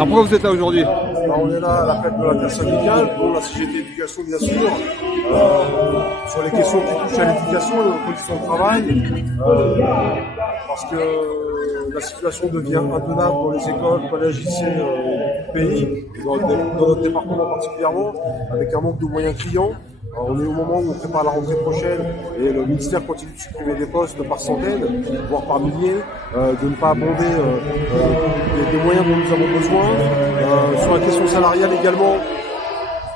Alors pourquoi vous êtes là aujourd'hui? On est là à l'appel de l'intersyndicale, dont la CGT Éducation bien sûr, sur les questions qui touchent à l'éducation et aux conditions de travail, parce que la situation devient intenable dans les écoles, collèges, lycées du pays, dans notre département particulièrement, avec un manque de moyens criants. On est au moment où on prépare la rentrée prochaine et le ministère continue de supprimer des postes par centaines, voire par milliers, de ne pas abonder des moyens dont nous avons besoin. Sur la question salariale également,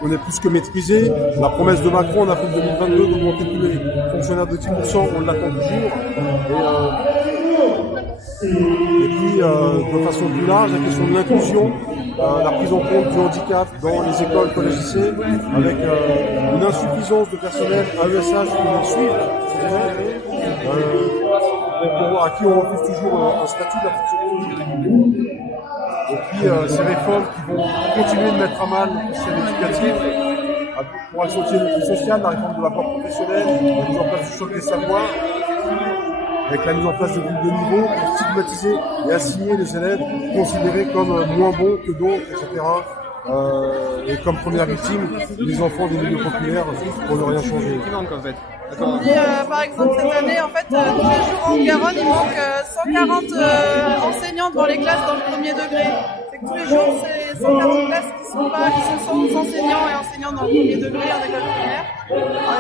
on est plus que maîtrisé. La promesse de Macron en avril 2022 d'augmenter tous les fonctionnaires de 10%, on l'attend toujours. Et puis, de façon plus large, la question de l'inclusion, la prise en compte du handicap dans les écoles, collèges, lycées, avec une insuffisance de personnel AESH qui nous suivent, à qui on refuse toujours un statut de la fonction publique. Et puis, ces réformes qui vont continuer de mettre à mal le système éducatif, pour la santé sociale, la réforme de l'apport professionnel, la mise en place du choc des savoirs, avec la mise en place de groupes de niveau pour stigmatiser et assigner les élèves considérés comme moins bons que d'autres, etc. Et comme première victime, les enfants des milieux populaires pour ne rien changer. Par exemple, cette année, en fait, tous les jours en Garonne, il manque 140 enseignants devant les classes dans le premier degré. C'est que tous les jours, c'est 140 classes qui sont sans enseignants et enseignants dans le premier degré en école primaire.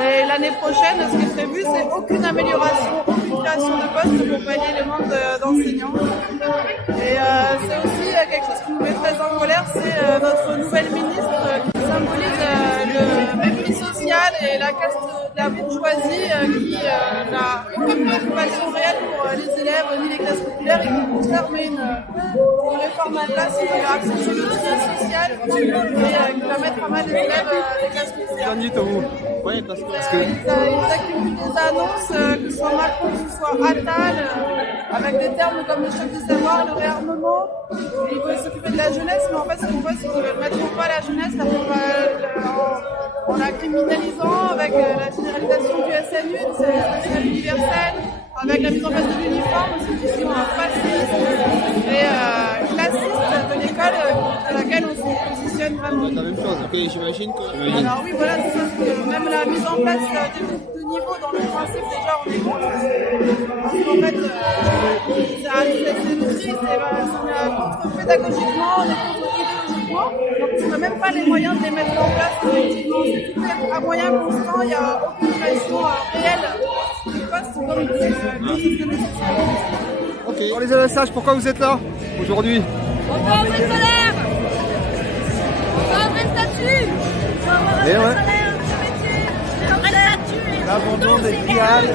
Et l'année prochaine, ce qui est prévu, c'est aucune amélioration, aucune création de postes pour pallier le manque d'enseignants. Et c'est aussi quelque chose qui nous met très en colère, c'est notre nouvelle ministre qui symbolise le mépris social et la caste de la bourgeoisie qui n'a aucune préoccupation réelle pour les élèves ni les classes populaires et qui au contraire met une réforme en place qui va accentuer le lien social et qui va mettre à mal les élèves des classes populaires. Oui, parce que... Ils accumulent des annonces, que ce soit Macron, que ce soit Attal, avec des termes comme le choc des savoirs, le réarmement. Ils veulent s'occuper de la jeunesse, mais en fait, ce qu'on voit, c'est qu'ils veulent mettre en pas la jeunesse en la criminalisant, avec la généralisation du SNU, c'est national universel, avec la mise en place de l'uniforme, institution fasciste et classiste de l'école à laquelle on se positionne vraiment. La même chose, ok, j'imagine que... Alors oui, voilà, c'est ça, même la mise en place des groupes de niveau dans le principe, déjà, on est contre. Parce qu'en fait, c'est logique, on est contre pédagogiquement, on est contre idéologiquement, donc on n'a même pas les moyens de les mettre en place, effectivement. C'est tout fait à moyen constant, il n'y a aucune création réelle de poste comme le système social. Ok. Pour les AESH, pourquoi vous êtes là aujourd'hui? On veut un vrai salaire. On veut un vrai statut. On veut un vrai salaire, un vrai métier, un vrai statut. L'abandon des trials.